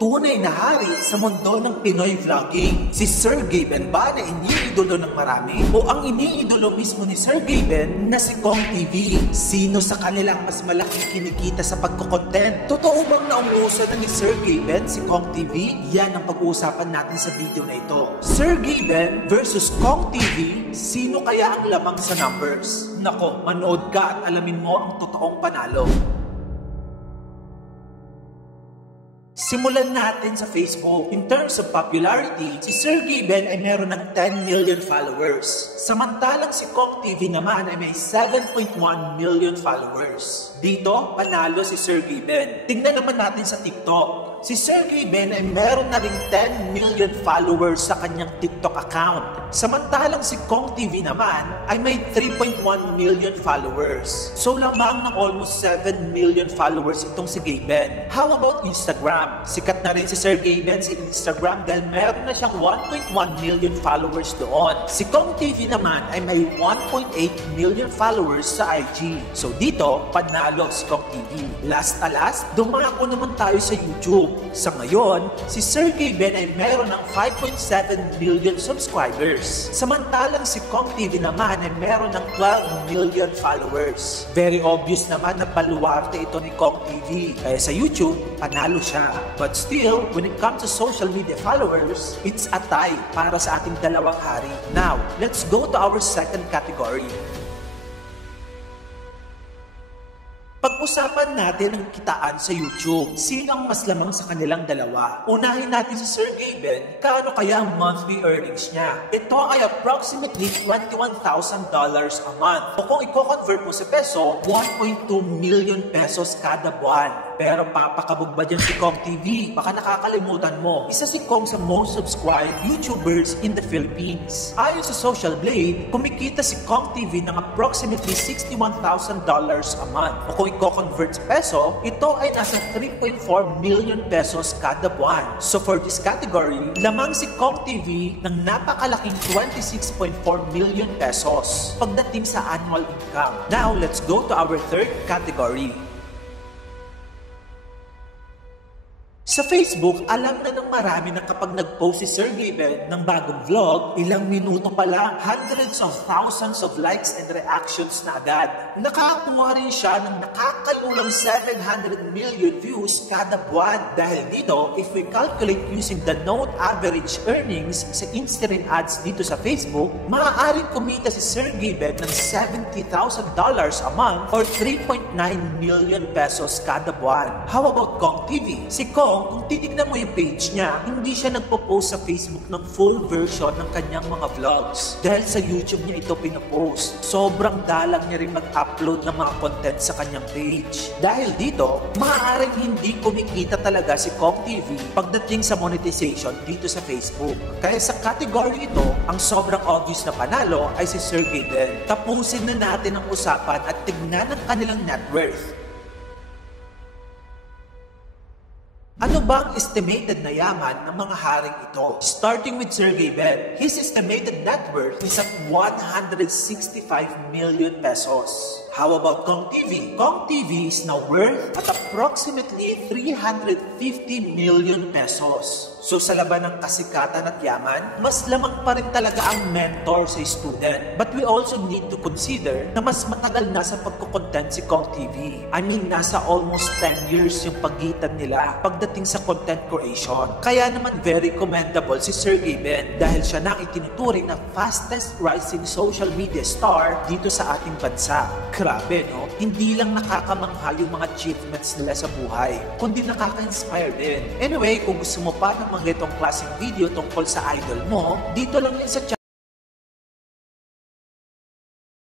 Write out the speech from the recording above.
Tunay na hari sa mundo ng Pinoy vlogging. Si Sir Gaben ba na iniidolo ng marami? O ang iniidolo mismo ni Sir Gaben na si Kong TV? Sino sa kanilang mas malaking kinikita sa pagkukontent? Totoo bang naunguso na ni Sir Gaben si Kong TV? Yan ang pag-uusapan natin sa video na ito. Sir Gaben versus Kong TV, sino kaya ang lamang sa numbers? Nako, manood ka at alamin mo ang totoong panalo. Simulan natin sa Facebook. In terms of popularity, si Sir Gaben ay meron ng 10 million followers. Samantalang si Kong TV naman ay may 7.1 million followers. Dito, panalo si Sir Gaben. Tingnan naman natin sa TikTok. Si Sir Gaben ay meron na ring 10 million followers sa kanyang TikTok account. Samantalang si Kong TV naman ay may 3.1 million followers. So lamang ng almost 7 million followers itong si Gaben. How about Instagram? Sikat na rin si Sir Gaben sa Instagram dahil meron na siyang 1.1 million followers doon. Si Kong TV naman ay may 1.8 million followers sa IG. So dito, panalo si Kong TV. Last dumako naman tayo sa YouTube. Sa ngayon, si Sir Gaben ay meron ng 5.7 million subscribers. Samantalang si Kong TV naman ay meron ng 12 million followers. Very obvious naman na baluarte ito ni Kong TV. Kaya sa YouTube, panalo siya. But still, when it comes to social media followers, it's a tie para sa ating dalawang hari. Now, let's go to our second category. Pag-usapan natin ang kitaan sa YouTube. Sino ang mas lamang sa kanilang dalawa? Unahin natin si Sir Gaben. Kaano kaya ang monthly earnings niya? Ito ay approximately $21,000 a month. O kung i-convert mo sa peso, 1.2 million pesos kada buwan. Pero papakabog ba dyan si Kong TV? Baka nakakalimutan mo. Isa si Kong sa most subscribed YouTubers in the Philippines. Ayon sa Social Blade, kumikita si Kong TV ng approximately $61,000 a month. O kung i-convert sa peso, ito ay nasa 3.4 million pesos kada buwan. So for this category, lamang si Kong TV ng napakalaking 26.4 million pesos pagdating sa annual income. Now, let's go to our third category. Sa Facebook, alam na ng marami na kapag nag-post si Sir Gaben ng bagong vlog, ilang minuto pa lang, hundreds of thousands of likes and reactions na agad. Nakakuha rin siya ng nakakalulang 700 million views kada buwan. Dahil dito, if we calculate using the known average earnings sa Instagram ads dito sa Facebook, maaaring kumita si Sir Gaben ng $70,000 a month or 3.9 million pesos kada buwan. How about Kong TV? Si Kong, kung titignan mo yung page niya, hindi siya nagpo-post sa Facebook ng full version ng kanyang mga vlogs. Dahil sa YouTube niya ito pinapost. Sobrang dalang niya rin mag-upload ng mga content sa kanyang page. Dahil dito, maaaring hindi kumikita talaga si Kong TV pagdating sa monetization dito sa Facebook. Kaya sa category ito, ang sobrang obvious na panalo ay si Sir Gaben. Tapusin na natin ang usapan at tignan ang kanilang net worth. Ano ba ang estimated na yaman ng mga haring ito? Starting with Sir Gaben, his estimated net worth is at 165 million pesos. How about Kong TV? Kong TV is now worth at approximately 350 million pesos. So sa laban ng kasikatan at yaman, mas lamang pa rin talaga ang mentor sa student. But we also need to consider na mas matagal na sa pagkukontent si Kong TV. I mean, nasa almost 10 years yung pagitan nila pagdating sa content creation. Kaya naman very commendable si Sir Gaben dahil siya na ang itinuturing na fastest rising social media star dito sa ating bansa. Grabe, no? Hindi lang nakakamangha yung mga achievements nila sa buhay, kundi nakaka-inspire din. Anyway, kung gusto mo pa ng mga itong klaseng video tungkol sa idol mo, dito lang yun sa channel.